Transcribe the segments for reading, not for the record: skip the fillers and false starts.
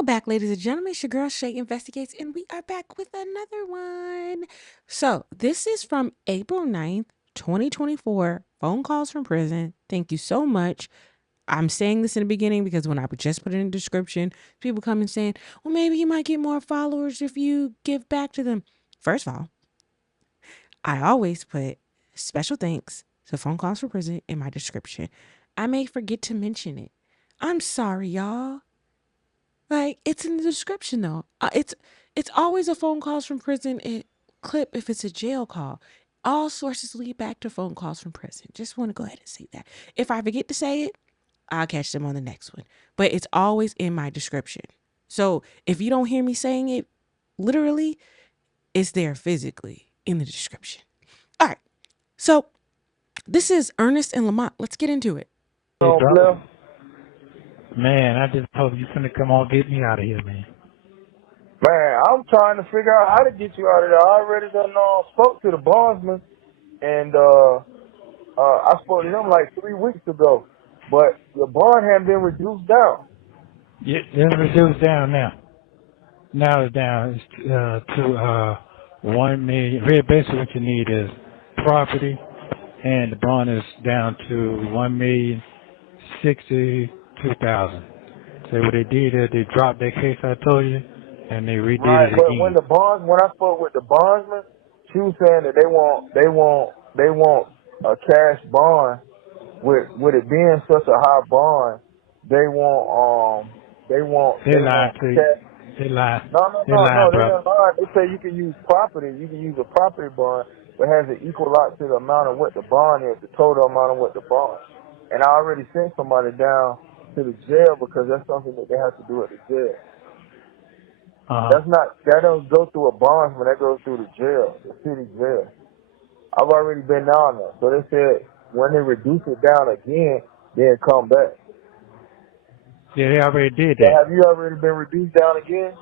Welcome back, ladies and gentlemen. It's your girl Shay Investigates, and we are back with another one. So, this is from April 9th, 2024. Phone calls from prison. Thank you so much. I'm saying this in the beginning because when I would just put it in the description, people come and saying, well, maybe you might get more followers if you give back to them. First of all, I always put special thanks to phone calls from prison in my description. I may forget to mention it. I'm sorry, y'all. Like it's in the description though. It's always a phone calls from prison clip if it's a jail call. All sources lead back to phone calls from prison. Just want to go ahead and say that. If I forget to say it, I'll catch them on the next one. But it's always in my description. So if you don't hear me saying it literally, it's there physically in the description. All right. So this is Ernest and Lamont. Let's get into it. Hey, Oh, brother. Blair. Man, I just hope you finna come on get me out of here, man. Man, I'm trying to figure out how to get you out of there. I already done spoke to the bondsman, and I spoke to them like 3 weeks ago, but your bond hadn't been reduced down. Yeah, it's reduced down now. Now it's down to 1 million. Really, basically, what you need is property, and the bond is down to 1,062,000. So what they did is they dropped that case I told you, and they redid Right, it but when again. I spoke with the bondsman, she was saying that they want a cash bond with it being such a high bond. They want They they lied want to you. cash. They lied. No, no, They no, no. lied, They brother. didn't lie. They say you can use property. You can use a property bond, but has an equal lot to the amount of what the bond is, the total amount of what the bond. And I already sent somebody down to the jail because that's something that they have to do at the jail. Uh-huh. That don't go through a bondsman. That goes through the jail, the city jail. I've already been down there. So they said when they reduce it down again, then come back. Yeah, they already did So that. have you already been reduced down again?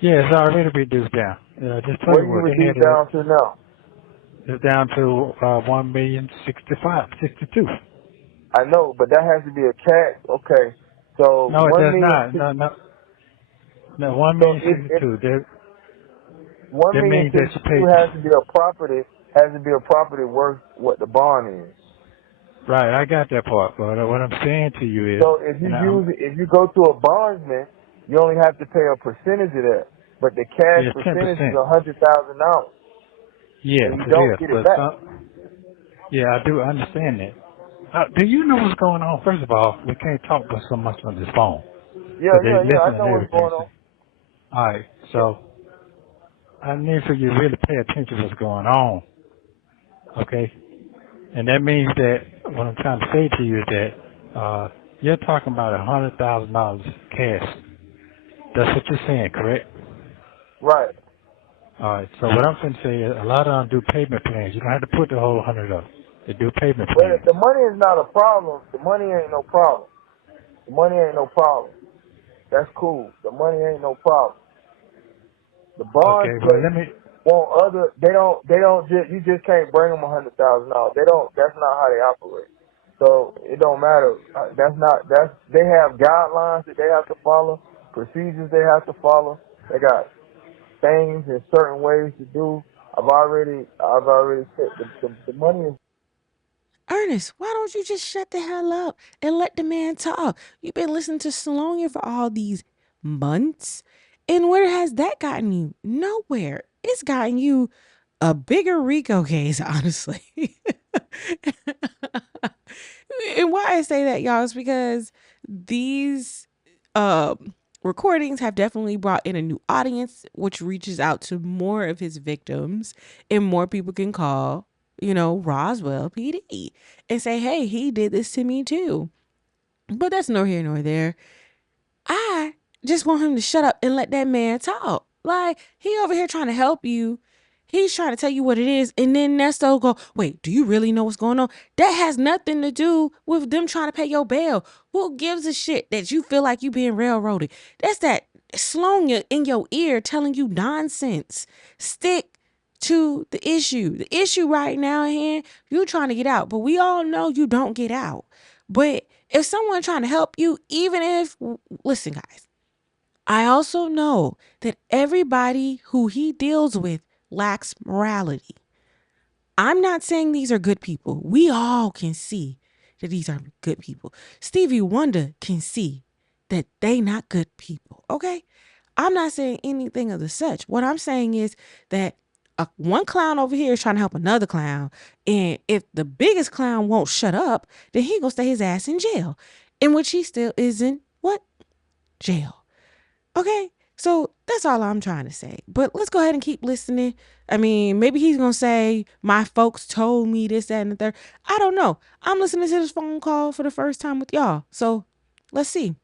Yeah, it's already reduced down. Just tell What you are you what, they had reduced it, down to now? it's down to 1,065,062. I know, but that has to be a cash. Okay, so No, it one does million. not. No, one So million if sixty-two. one That million means that sixty you two paid. has to be a property worth what the bond is. Right, I got that part. But what I'm saying to you is, So if you and I'm, if you go to a bondsman, you only have to pay a percentage of that, but the cash yeah, percentage is 10%. $100,000, Yes, and you it don't is. get it But back. some, yeah, I do understand that. Do you know what's going on? First of all, we can't talk about so much on this phone Yeah, because they yeah, yeah. listen I and know what's everything. going on. All right, Yeah. so I need for you to really pay attention to what's going on. Okay, and that means that what I'm trying to say to you is that you're talking about $100,000 cash. That's what you're saying, correct? Right. All right. So what I'm going to say is a lot of them do payment plans. You don't have to put the whole 100 up. They do payment But plans. the money is not a problem. The money ain't no problem. The money ain't no problem. That's cool. The money ain't no problem. The Okay. bonds Well, case let me. want other. They don't just. You just can't bring them $100,000. They don't. That's not how they operate. So it don't matter. They have guidelines that they have to follow, procedures they have to follow. They got things and certain ways to do. I've already said the money is. Ernest, why don't you just shut the hell up and let the man talk? You've been listening to Salonia for all these months. And where has that gotten you? Nowhere. It's gotten you a bigger Rico case, honestly. And why I say that, y'all, is because these recordings have definitely brought in a new audience, which reaches out to more of his victims, and more people can call, Roswell PD and say, hey, he did this to me too. But that's nor here nor there. I just want him to shut up and let that man talk. Like, he over here trying to help you. He's trying to tell you what it is. And then Nesto go, wait, do you really know what's going on? That has nothing to do with them trying to pay your bail. Who gives a shit that you feel like you being railroaded? That's that Sloan in your ear telling you nonsense. Stick to the issue. The issue right now in hand, you trying to get out. But we all know you don't get out. But if someone trying to help you, even if, listen, guys, I also know that everybody who he deals with lacks morality. I'm not saying these are good people. We all can see that these are good people. Stevie Wonder can see that they not good people. Okay? I'm not saying anything of the such. What I'm saying is that one clown over here is trying to help another clown. And if the biggest clown won't shut up, then he gonna stay his ass in jail. In which he still is in what? Jail. Okay, so that's all I'm trying to say. But let's go ahead and keep listening. I mean, maybe he's gonna say, my folks told me this, that, and the third. I don't know. I'm listening to this phone call for the first time with y'all. So let's see.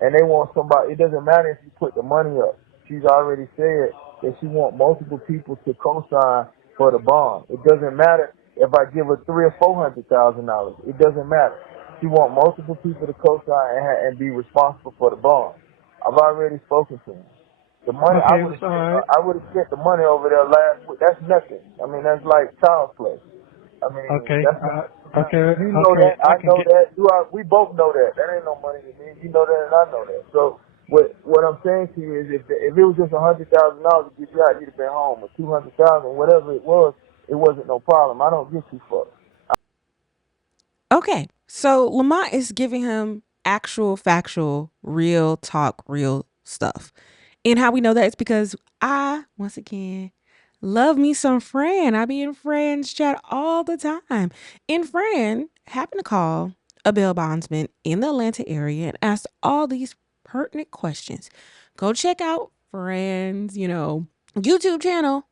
And they want somebody. It doesn't matter if you put the money up. She's already said that she want multiple people to co-sign for the bond. It doesn't matter if I give her $300,000 or $400,000. It doesn't matter. She want multiple people to co-sign and be responsible for the bond. I've already spoken to him. The money Okay, it's all right. I would have spent the money over there last week. That's nothing. I mean, that's like child's play. I mean, Okay, that's not. okay, You know okay. that. I I can know get. that. We both know that. That ain't no money to me. You know that, and I know that. So what I'm saying to you is, if it was just $100,000 to get you out, you'd have been home. Or 200,000, whatever it wasn't no problem. I don't get too fucked. Okay, so Lamont is giving him actual, factual, real talk, real stuff. And how we know that is because I, once again, love me some Fran. I be in Fran's chat all the time. And Fran happened to call a bail bondsman in the Atlanta area and asked all these pertinent questions. Go check out Fran's, YouTube channel,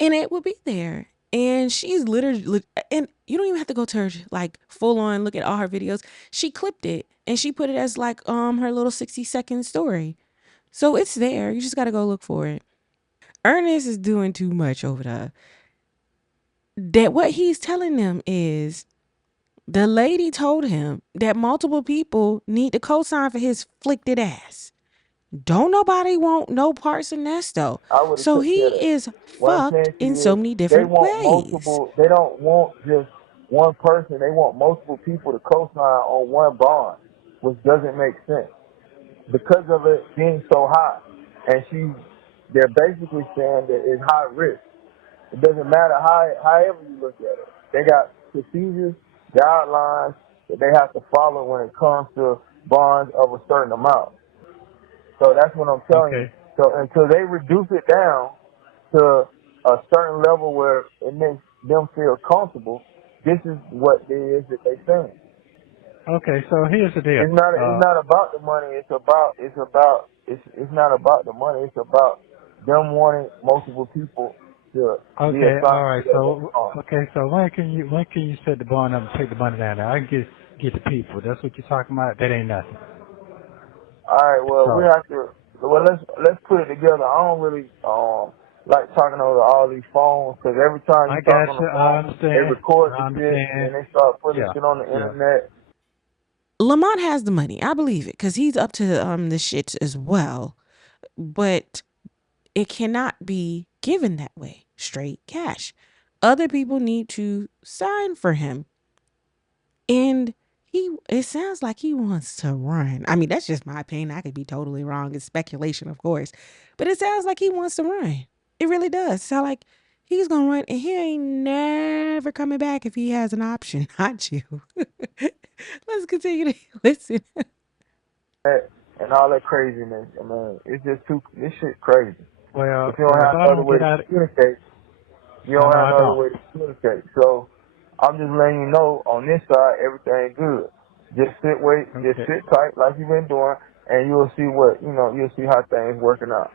and it will be there. And she's literally, and you don't even have to go to her like full on look at all her videos. She clipped it and she put it as like her little 60-second story. So it's there. You just got to go look for it. Ernest is doing too much over there. That what he's telling them is the lady told him that multiple people need to co-sign for his flicked ass. Don't nobody want no parts in that though. I would have So took care he of that. is What I'm fucked saying to in you so is, many they different want ways. multiple. They don't want just one person. They want multiple people to co-sign on one bond, which doesn't make sense because of it being so high. And they're basically saying that it's high risk. It doesn't matter however you look at it. They got procedures, guidelines that they have to follow when it comes to bonds of a certain amount. So that's what I'm telling you. Okay, So until they reduce it down to a certain level where it makes them feel comfortable, this is what it is that they saying. okay. So here's the deal. It's not about the money. It's not about the money. It's about them wanting multiple people to be Okay, all assigned to right. that So bond. okay, so when can you set the bond up and take the money down there? I can get the people. That's what you're talking about. That ain't nothing. All right. Well, we So have to. Well, let's put it together. I don't really like talking over all these phones because every time I you talk got on you. the I phone, they understand. record the I shit understand. and they start putting Yeah, shit on the yeah. internet. Lamont has the money. I believe it because he's up to the shits as well. But it cannot be given that way, straight cash. Other people need to sign for him. And it sounds like he wants to run. I mean, that's just my opinion. I could be totally wrong. It's speculation, of course. But it sounds like he wants to run. It really does. Sound like he's gonna run and he ain't never coming back if he has an option, not you. Let's continue to listen. And all that craziness. I mean, it's just this shit crazy. But Well, you don't well, if have I no other don't way get to out, communicate. You I don't know have I no other don't. way to communicate. So I'm just letting you know on this side everything good. Just Okay. sit tight like you've been doing, and you'll see you'll see how things working out.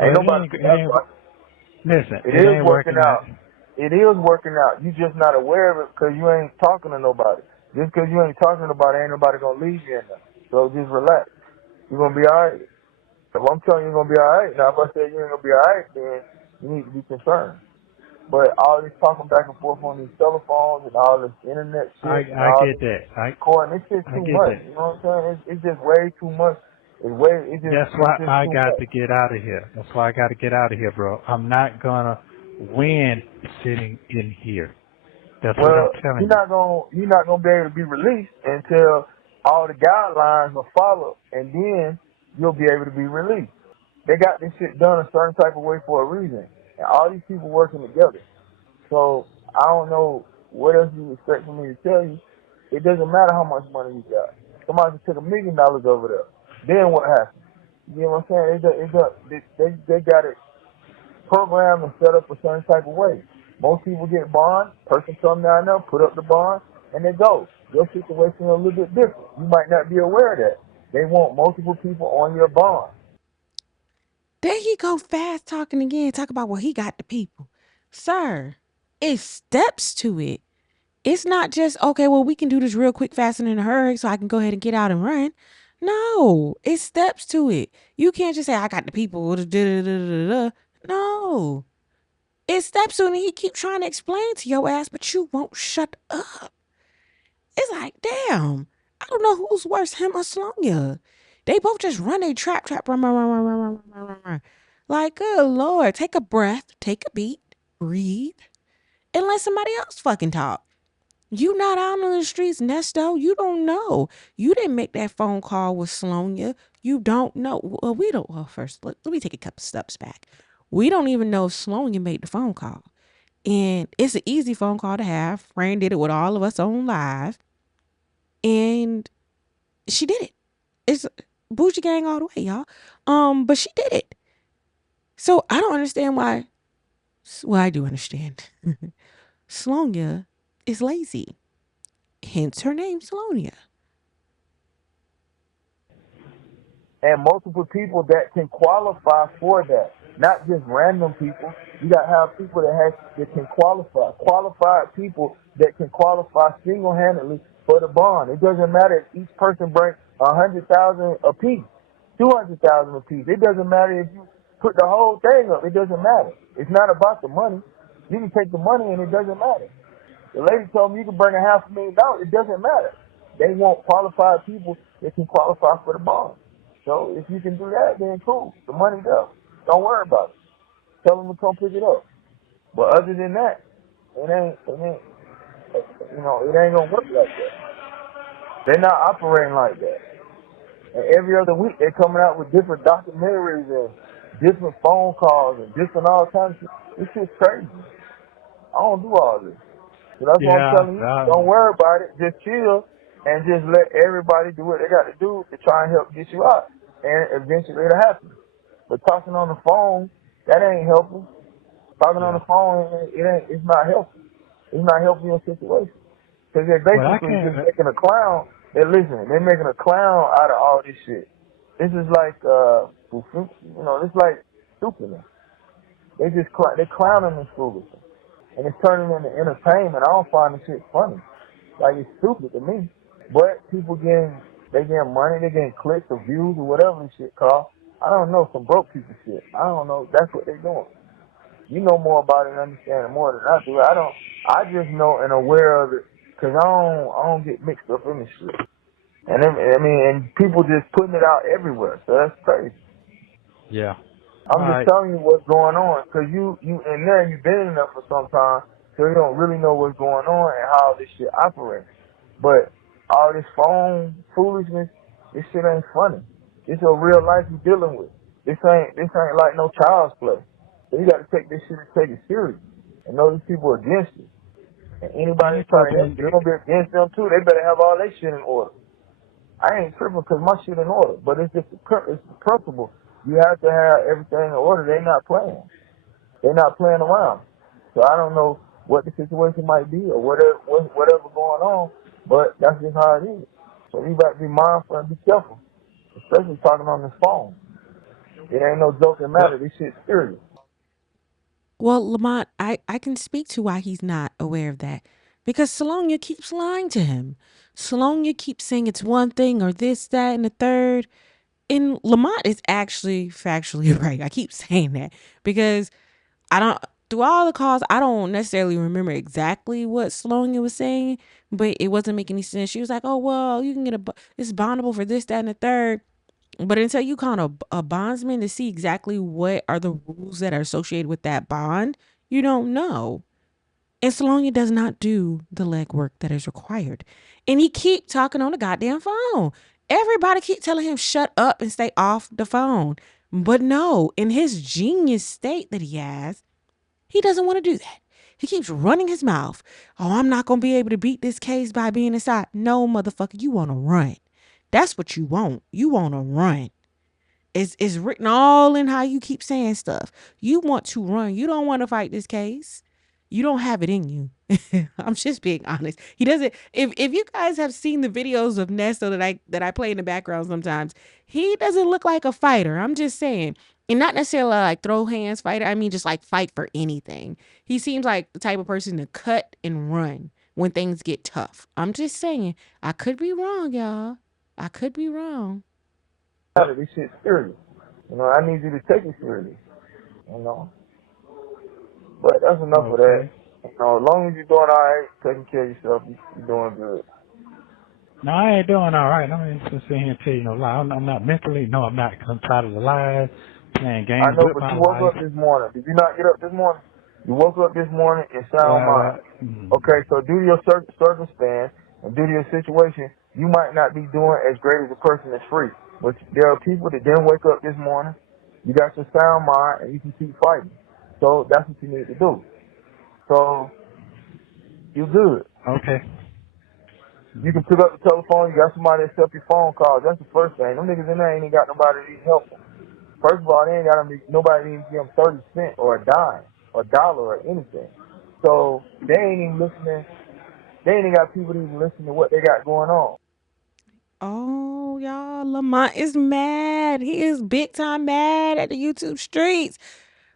Well, Ain't nobody. it ain't. Listen, It it is ain't working working out. out. It is working out. You just not aware of it because you ain't talking to nobody. Just because you ain't talking to nobody, ain't nobody gonna leave you in there. So just relax. You're gonna be alright. If I'm telling you you're gonna be alright, now if I say you ain't gonna be alright, then you need to be concerned. But all this talking back and forth on these telephones and all this internet shit and I all get this that. recording, it's just I too get much. that. You know what I'm saying? It's just way too much. That's It's why just I too got much. to get out of here. That's why I got to get out of here, bro. I'm not gonna win sitting in here. That's what I'm Well, telling you. you're not gonna be able to be released until all the guidelines are followed, and then you'll be able to be released. They got this shit done a certain type of way for a reason. And all these people working together. So I don't know what else you expect from me to tell you. It doesn't matter how much money you got. Somebody just took $1 million over there. Then what happens? You know what I'm saying? They got it programmed and set up a certain type of way. Most people get bond, person come down there, put up the bond, and they go. Your situation is a little bit different. You might not be aware of that. They want multiple people on your bond. There he go fast talking again, talk about what he got the people. Sir, it's steps to it. It's not just, okay, well, we can do this real quick, fast, and in a hurry so I can go ahead and get out and run. No, it's steps to it. You can't just say, I got the people. No, it's steps to it. And he keep trying to explain to your ass, but you won't shut up. It's like, damn, I don't know who's worse, him or Slonya. They both just run a trap, run, run, run, run, run, run, run, run, run. Like, good Lord, take a breath, take a beat, breathe, and let somebody else fucking talk. You not out on the streets, Nesto. You don't know. You didn't make that phone call with Slonia. You don't know. Well, we don't. Well, first, let me take a couple steps back. We don't even know if Slonia made the phone call. And it's an easy phone call to have. Fran did it with all of us on live. And she did it. It's Bougie Gang all the way, y'all. But she did it. So I don't understand why. Well, I do understand. Slonia is lazy. Hence her name, Slonia. And multiple people that can qualify for that. Not just random people. You gotta have people that can qualify. Qualified people that can qualify single handedly for the bond. It doesn't matter if each person brings 100,000 apiece, 200,000 apiece. It doesn't matter if you put the whole thing up. It doesn't matter. It's not about the money. You can take the money and it doesn't matter. The lady told me you can bring $500,000. It doesn't matter. They want qualified people that can qualify for the bond. So if you can do that, then cool. The money's up. Don't worry about it. Tell them to come pick it up. But other than that, it ain't gonna work like that. They're not operating like that. And every other week they're coming out with different documentaries and different phone calls and different all kinds of shit. This shit's crazy. I don't do all this. So that's what I'm Yeah, telling you. Don't worry about it. Just chill and just let everybody do what they got to do to try and help get you out. And eventually it'll happen. But talking on the phone, that ain't helping. Talking on yeah. the phone, it's not helping. It's not helping your situation. Because they're Well, I basically just can't. making a clown. They're making a clown out of all this shit. This is like, it's like stupidness. They're clowning this foolishness. And it's turning into entertainment. I don't find this shit funny. Like, it's stupid to me. But people they getting money, they getting clicks or views or whatever this shit called. I don't know, some broke people shit. I don't know. That's what they're doing. You know more about it and understand it more than I do. I just know and aware of it because I don't get mixed up in this shit. And people just putting it out everywhere. So that's crazy. Yeah. All I'm just right. telling you what's going on because you in there, you've been in there for some time, so you don't really know what's going on and how this shit operates. But all this phone foolishness, this shit ain't funny. It's a real life you're dealing with. This ain't like no child's play. So you got to take this shit and take it serious and know these people are against you. And anybody that's People trying have to help been. you, they're gonna be against them too. They better have all their shit in order. I ain't tripping because my shit in order, but it's just it's the principle. You have to have everything in order. They're not playing. They're not playing around. So I don't know what the situation might be or whatever going on, but that's just how it is. So you got to be mindful and be careful, especially talking on this phone. It ain't no joking Well, matter. This shit's serious. Well, Lamont, I can speak to why he's not aware of that. Because Salonia keeps lying to him. Salonia keeps saying it's one thing or this, that, and the third. And Lamont is actually factually right. I keep saying that because I don't, through all the calls, I don't necessarily remember exactly what Salonia was saying, but it wasn't making any sense. She was like, oh, well, you can get it's bondable for this, that, and the third. But until you count a bondsman to see exactly what are the rules that are associated with that bond, you don't know. And Salonia does not do the legwork that is required. And he keep talking on the goddamn phone. Everybody keep telling him shut up and stay off the phone. But no, in his genius state that he has, he doesn't want to do that. He keeps running his mouth. Oh, I'm not going to be able to beat this case by being inside. No, motherfucker, you want to run. That's what you want. You want to run. It's written all in how you keep saying stuff. You want to run. You don't want to fight this case. You don't have it in you. I'm just being honest. He doesn't. If you guys have seen the videos of Nesto that I play in the background sometimes, he doesn't look like a fighter. I'm just saying, and not necessarily like throw hands fighter. I mean, just like fight for anything. He seems like the type of person to cut and run when things get tough. I'm just saying. I could be wrong, y'all. I could be wrong. This shit serious. You know, I need you to take it serious. You know, but that's enough of that. Okay. You know, as long as you're doing all right, taking care of yourself, you're doing good. No, I ain't doing all right. I'm just sitting here and tell you no lie. I'm not mentally. No, I'm not. I'm tired of the lies, playing I games know, with but my you woke life. up this morning. Did you not get up this morning? You woke up this morning in sound Well, mind. Okay, so due to your circumstance and due to your situation, you might not be doing as great as a person that's free. But there are people that didn't wake up this morning. You got your sound mind and you can keep fighting. So that's what you need to do. So you're good. okay. You can pick up the telephone. You got somebody to accept your phone calls. That's the first thing. Them niggas in there ain't even got nobody to help them. First of all, they ain't got nobody to even give them 30 cents or a dime or a dollar or anything. So they ain't even listening. They ain't even got people to even listen to what they got going on. Oh, y'all, Lamont is mad. He is big time mad at the YouTube streets.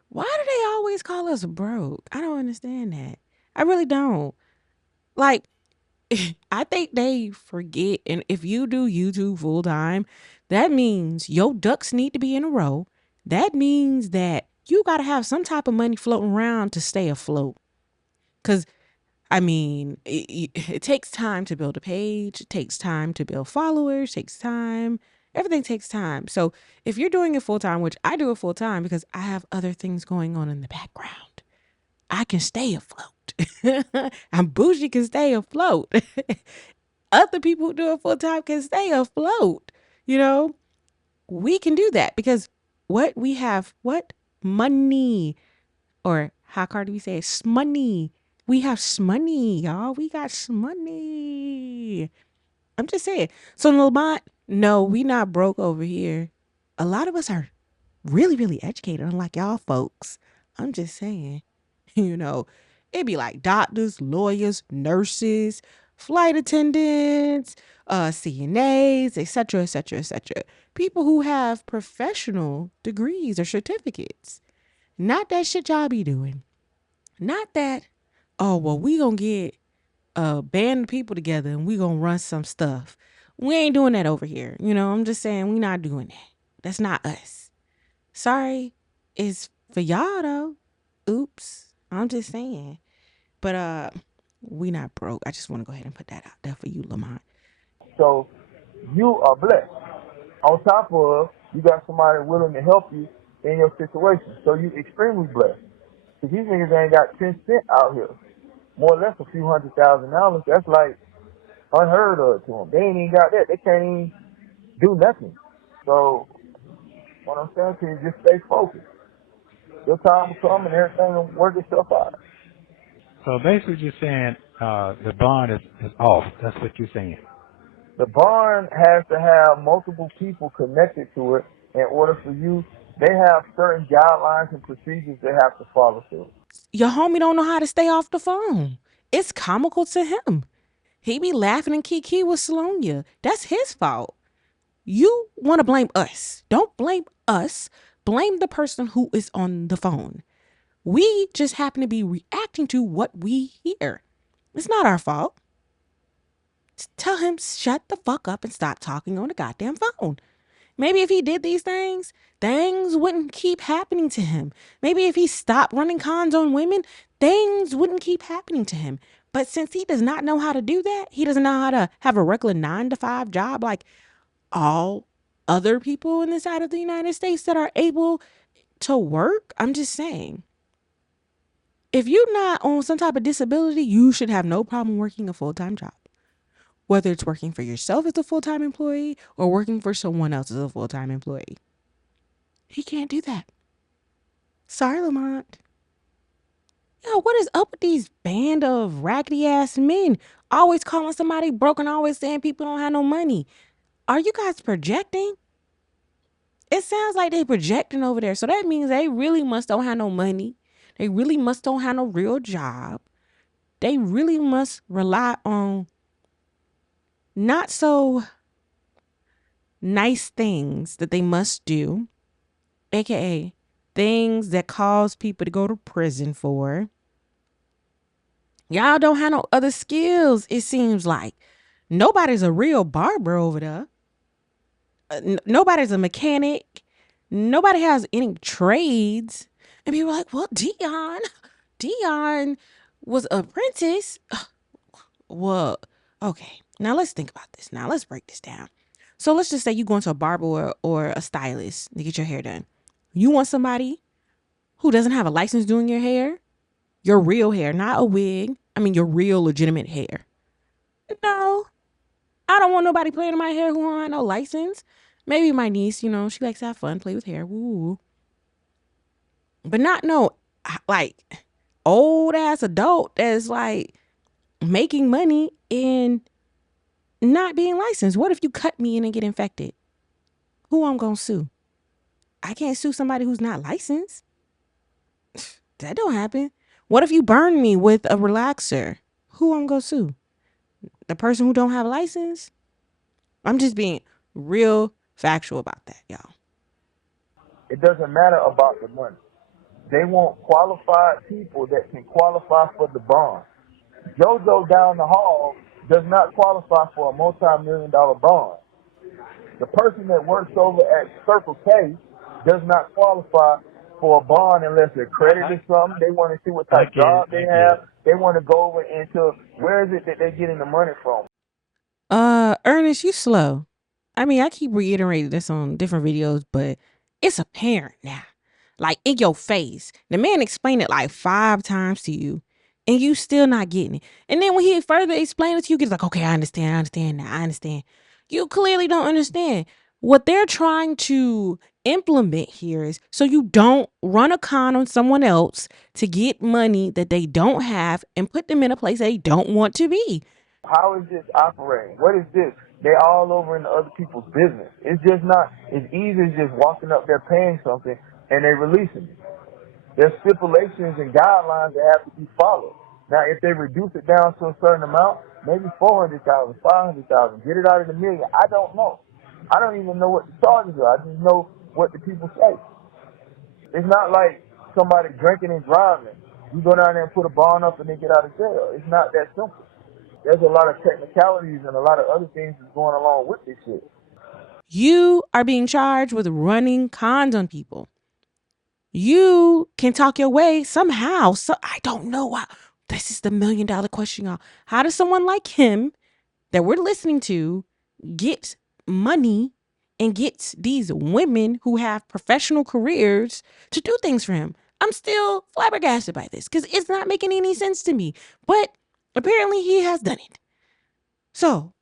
Why do they always call us broke? I don't understand that. I really don't. Like, I think they forget. And if you do YouTube full time, that means your ducks need to be in a row. That means that you got to have some type of money floating around to stay afloat. Because I mean, it takes time to build a page. It takes time to build followers. It takes time. Everything takes time. So if you're doing it full time, which I do it full time because I have other things going on in the background, I can stay afloat. I'm bougie can stay afloat. Other people who do it full time can stay afloat. You know, we can do that because what we have, what money or how Cardi B say it, smoney. We have smoney, y'all. We got smoney. I'm just saying. So Lamont, no, we not broke over here. A lot of us are really, really educated, unlike y'all folks. I'm just saying. You know, it'd be like doctors, lawyers, nurses, flight attendants, CNAs, etc., etc., etc. People who have professional degrees or certificates. Not that shit y'all be doing. Not that, oh, well, we gonna get a band of people together and we gonna run some stuff. We ain't doing that over here. You know, I'm just saying we not doing that. That's not us. Sorry, it's for y'all though. Oops. I'm just saying. But we not broke. I just want to go ahead and put that out there for you, Lamont. So you are blessed. On top of, you got somebody willing to help you in your situation. So you extremely blessed. Because these niggas ain't got 10 cents out here. More or less a few $100,000. That's like unheard of to them. They ain't even got that. They can't even do nothing. So what I'm saying to you, just stay focused. Your time will come and everything will work itself out. So basically, you're saying the bond is off. That's what you're saying. The barn has to have multiple people connected to it in order for you. They have certain guidelines and procedures they have to follow through. Your homie don't know how to stay off the phone. It's comical to him. He be laughing and kiki with Salonia. That's his fault. You want to blame us. Don't blame us. Blame the person who is on the phone. We just happen to be reacting to what we hear. It's not our fault. Tell him shut the fuck up and stop talking on the goddamn phone. Maybe if he did these things, things wouldn't keep happening to him. Maybe if he stopped running cons on women, things wouldn't keep happening to him. But since he does not know how to do that, he doesn't know how to have a regular 9 to 5 job like all other people in the side of the United States that are able to work. I'm just saying. If you're not on some type of disability, you should have no problem working a full-time job. whether it's working for yourself as a full-time employee or working for someone else as a full-time employee. He can't do that. Sorry, Lamont. Yo, what is up with these band of raggedy ass men? Always calling somebody broke and always saying people don't have no money. Are you guys projecting? It sounds like they projecting over there. So that means they really must don't have no money. They really must don't have no real job. They really must rely on not so nice things that they must do, aka things that cause people to go to prison for. Y'all don't have no other skills, it seems like. Nobody's a real barber over there. Nobody's a mechanic. Nobody has any trades. And people are like, well, Dion was an apprentice. Well, okay. Now let's think about this. Now let's break this down. So let's just say you go into a barber or a stylist to get your hair done. You want somebody who doesn't have a license doing your hair, your real hair, not a wig. I mean, your real legitimate hair. No, I don't want nobody playing in my hair who don't have no license. Maybe my niece, she likes to have fun, play with hair. Woo. But not no like old ass adult that's like making money and not being licensed. What if you cut me in and get infected? Who I'm gonna sue? I can't sue somebody who's not licensed. That don't happen. What if you burn me with a relaxer? Who I'm gonna sue? The person who don't have a license? I'm just being real factual about that, y'all. It doesn't matter about the money. They want qualified people that can qualify for the bond. JoJo down the hall does not qualify for a multi-million-dollar bond. The person that works over at Circle K does not qualify for a bond unless they're credited something. They want to see what type of job they have. They want to go over into where is it that they're getting the money from. Ernest, you slow. I mean, I keep reiterating this on different videos, but it's apparent now. Like in your face. The man explained it like 5 times to you, and you still not getting it. And then when he further explained it to you, he's like, okay, I understand now, I understand. You clearly don't understand. What they're trying to implement here is so you don't run a con on someone else to get money that they don't have and put them in a place they don't want to be. How is this operating? What is this? They're all over into other people's business. It's just not as easy as just walking up there paying something and they releasing it. There's stipulations and guidelines that have to be followed. Now, if they reduce it down to a certain amount, maybe 400,000, 500,000, get it out of the million. I don't know. I don't even know what the charges are. I just know what the people say. It's not like somebody drinking and driving. You go down there and put a bond up and they get out of jail. It's not that simple. There's a lot of technicalities and a lot of other things that's going along with this shit. You are being charged with running cons on people. You can talk your way somehow. So I don't know why. This is the $1 million question, y'all. How does someone like him that we're listening to get money and get these women who have professional careers to do things for him? I'm still flabbergasted by this because it's not making any sense to me. But apparently he has done it. So,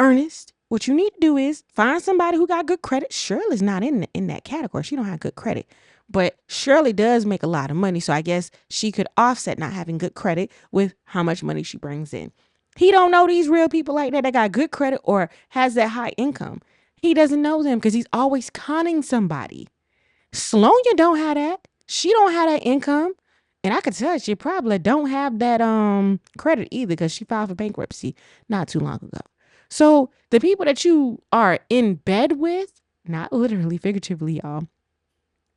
Ernest, what you need to do is find somebody who got good credit. Shirley's not in that category. She don't have good credit. But Shirley does make a lot of money. So I guess she could offset not having good credit with how much money she brings in. He don't know these real people like that got good credit or has that high income. He doesn't know them because he's always conning somebody. Sloania don't have that. She don't have that income. And I could tell she probably don't have that credit either because she filed for bankruptcy not too long ago. So the people that you are in bed with, not literally, figuratively, y'all,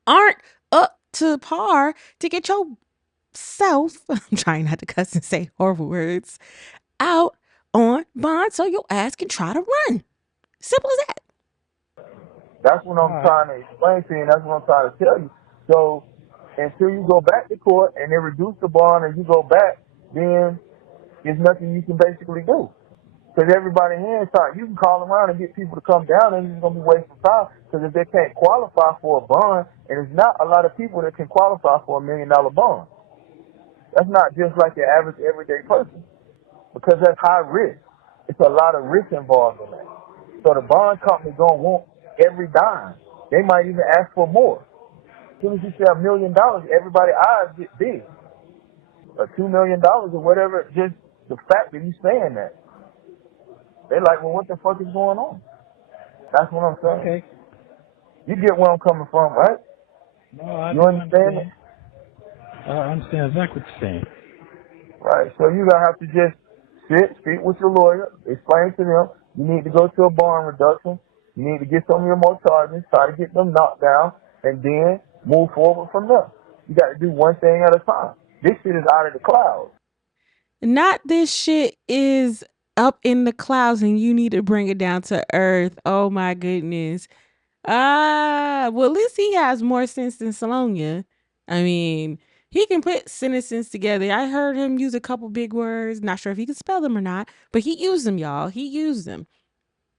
aren't up to par to get yourself, I'm trying not to cuss and say horrible words, out on bond so your ass can try to run. Simple as that. That's what I'm trying to explain to you, and that's what I'm trying to tell you. So until you go back to court and they reduce the bond and you go back, then there's nothing you can basically do. Because everybody here is trying. You can call around and get people to come down, and you're going to be wasting time. Because if they can't qualify for a bond, and there's not a lot of people that can qualify for $1 million bond. That's not just like your average everyday person. Because that's high risk. It's a lot of risk involved in that. So the bond company gonna want every dime. They might even ask for more. As soon as you say $1 million, everybody's eyes get big. Or $2 million or whatever. Just the fact that you saying that, they like, well, what the fuck is going on? That's what I'm saying. Okay. You get where I'm coming from, right? No, I You do understand it? understand. I understand exactly what you're saying. Right. So you gonna have to just speak with your lawyer, explain to them you need to go to a bond reduction, you need to get some of your more charges, try to get them knocked down, and then move forward from there. You got to do one thing at a time. This shit is out of the clouds. Not this shit is up in the clouds and you need to bring it down to earth. Oh my goodness. Well, at least he has more sense than Salonia. I mean, he can put sentences together. I heard him use a couple big words. Not sure if he could spell them or not, but he used them, y'all. He used them.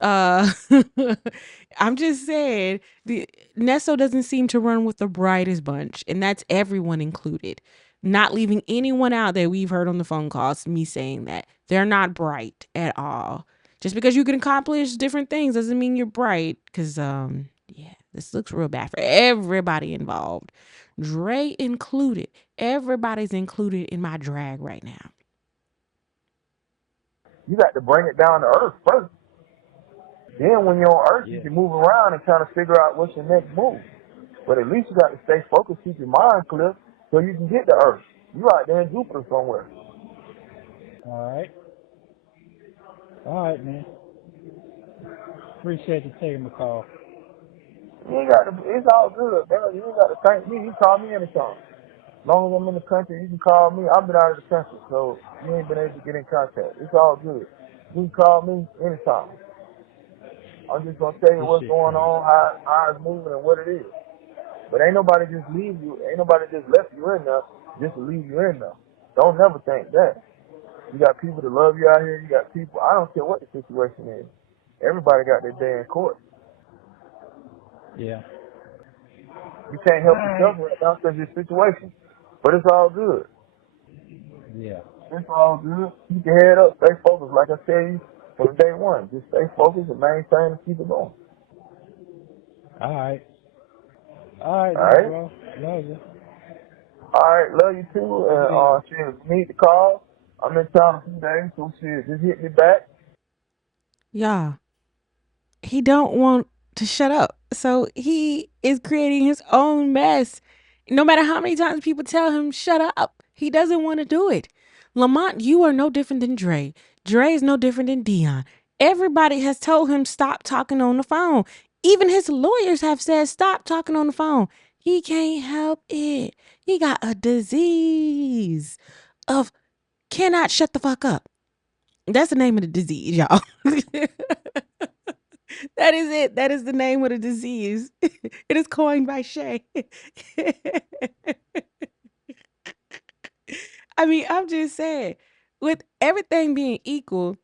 Uh, I'm just saying, the Nesso doesn't seem to run with the brightest bunch, and that's everyone included. Not leaving anyone out that we've heard on the phone calls, me saying that. They're not bright at all. Just because you can accomplish different things doesn't mean you're bright. Cause yeah, this looks real bad for everybody involved. Dre included. Everybody's included in my drag right now. You got to bring it down to earth first. Then when you're on earth, you Yeah. can move around and try to figure out what's your next move. But at least you got to stay focused, keep your mind clear, so you can get to earth. You out there in Jupiter somewhere. All right. All right, man. Appreciate you taking the call. You ain't got to, it's all good, bro. You ain't got to thank me. You can call me anytime. As long as I'm in the country, you can call me. I've been out of the country, so you ain't been able to get in contact. It's all good. You can call me anytime. I'm just gonna tell you This what's shit going crazy. on, how it's moving, and what it is. But ain't nobody just leave you. Ain't nobody just left you in there just to leave you in there. Don't never think that. You got people that love you out here. You got people. I don't care what the situation is. Everybody got their day in court. Yeah. You can't All help right. yourself right now because your situation. But it's all good. Yeah. It's all good. Keep your head up. Stay focused. Like I tell you from day one, just stay focused and maintain and keep it going. All right. All right, All then, right. bro. Love you. All right. Love you too. Have a And good evening. shit, if you need to call, I'm in town a few days, so shit, just hit me back. Yeah. He don't want to shut up. So he is creating his own mess. No matter how many times people tell him shut up, he doesn't want to do it. Lamont, you are no different than Dre. Dre is no different than Dion. Everybody has told him stop talking on the phone. Even his lawyers have said stop talking on the phone. He can't help it. He got a disease of cannot shut the fuck up. That's the name of the disease, y'all. That is it. That is the name of the disease. It is coined by Shay. I mean, I'm just saying, with everything being equal,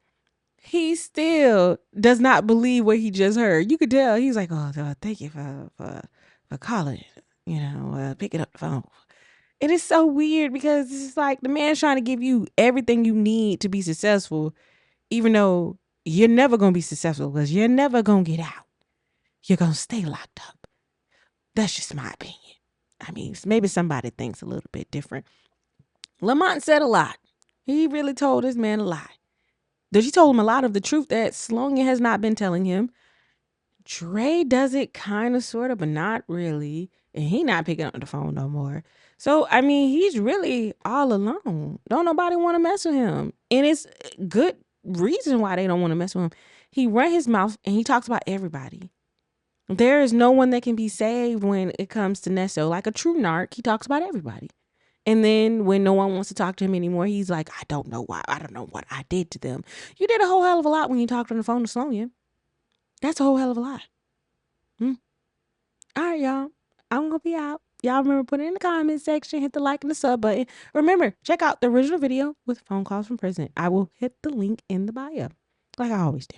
he still does not believe what he just heard. You could tell he's like, "Oh, thank you for calling. Picking up the phone." It is so weird because it's like the man's trying to give you everything you need to be successful, even though you're never gonna be successful because you're never gonna get out. You're gonna stay locked up. That's just my opinion. I mean, maybe somebody thinks a little bit different. Lamont said a lot. He really told this man a lie. He told him a lot of the truth that Sloan has not been telling him. Dre does it kind of, sort of, but not really. And he not picking up the phone no more. So, I mean, he's really all alone. Don't nobody want to mess with him. And it's good reason why they don't want to mess with him. He run his mouth and he talks about everybody. There is no one that can be saved when it comes to Nesso. Like a true narc, he talks about everybody. And then when no one wants to talk to him anymore, he's like, I don't know why. I don't know what I did to them. You did a whole hell of a lot when you talked on the phone to Sonya. That's a whole hell of a lot. Hmm. All right, y'all. I'm going to be out. Y'all remember, put it in the comment section, hit the like and the sub button. Remember, check out the original video with phone calls from prison. I will hit the link in the bio, like I always do.